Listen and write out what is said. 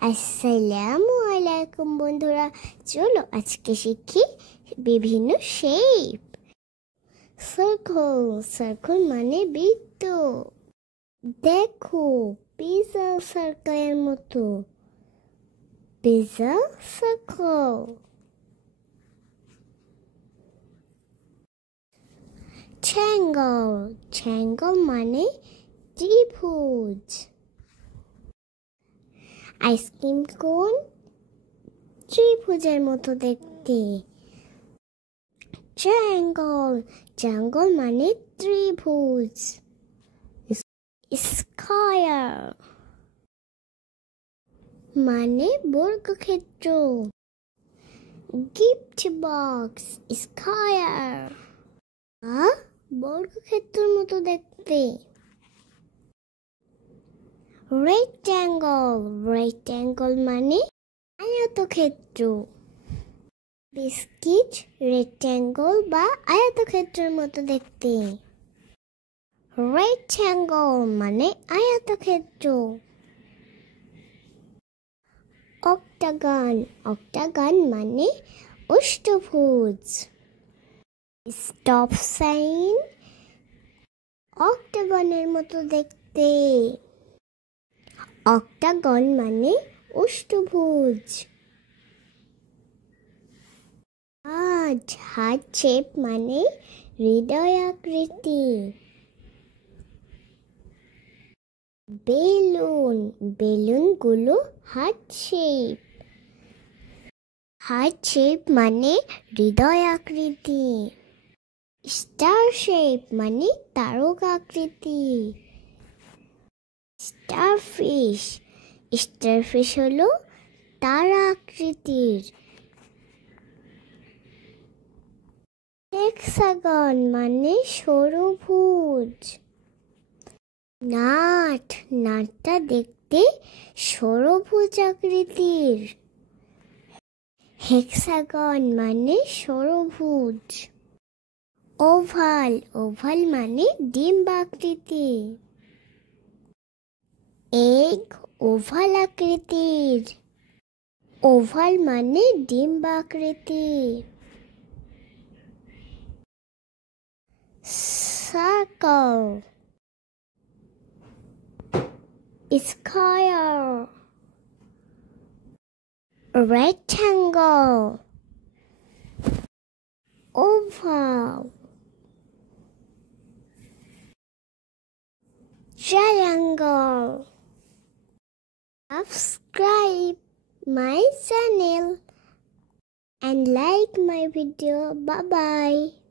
আসসালামু আলাইকুম বন্ধুরা, চলো আজকে শিখি বিভিন্ন শেপ। সার্কেল, সার্কেল মানে বৃত্ত। দেখো পিজা সার্কেলের মতো, পিজা সার্কেল। ট্রায়াঙ্গল, ট্রায়াঙ্গল মানে ত্রিভুজ। আইসক্রিম কোন ত্রিভুজের মতো দেখতে। ট্রায়াঙ্গল, ট্রায়াঙ্গল মানে ত্রিভুজ। স্কয়ার মানে বর্গক্ষেত্র। গিফট বক্স, স্কয়ার বর্গক্ষেত্রের মতো দেখতে। রেক্ট্যাঙ্গল, রেক্ট্যাঙ্গল মানে আয়তক্ষেত্র। বিস্কিট রেক্ট্যাঙ্গল বা আয়তক্ষেত্রের মতো দেখতে। রেক্ট্যাঙ্গল মানে আয়তক্ষেত্র। অক্টাগন, অক্টাগন মানে অষ্টভুজ। স্টপ সাইন অক্টাগনের মতো দেখতে। অক্টাগন মানে অষ্টভুজ। হার্ট শেপ মানে হৃদয় আকৃতি। বেলুন, বেলুনগুলো হার্ট শেপ। হার্ট শেপ মানে হৃদয় আকৃতি। স্টার শেপ মানে তারকা আকৃতি। স্টারফিশ, স্টারফিশ হলো তারা আকৃতির। হেক্সাগন মানে ষড়ভুজ। নাট, নাটটা দেখতে ষড়ভুজ আকৃতির। হেক্সাগন মানে ষড়ভুজ। ওভাল, ওভাল মানে ডিম্ব আকৃতি। এগ ওভাল আকৃতির। ওভাল মানে ডিম্ব আকৃতি। Circle, square, rectangle, oval, triangle. Subscribe my channel and like my video. Bye bye.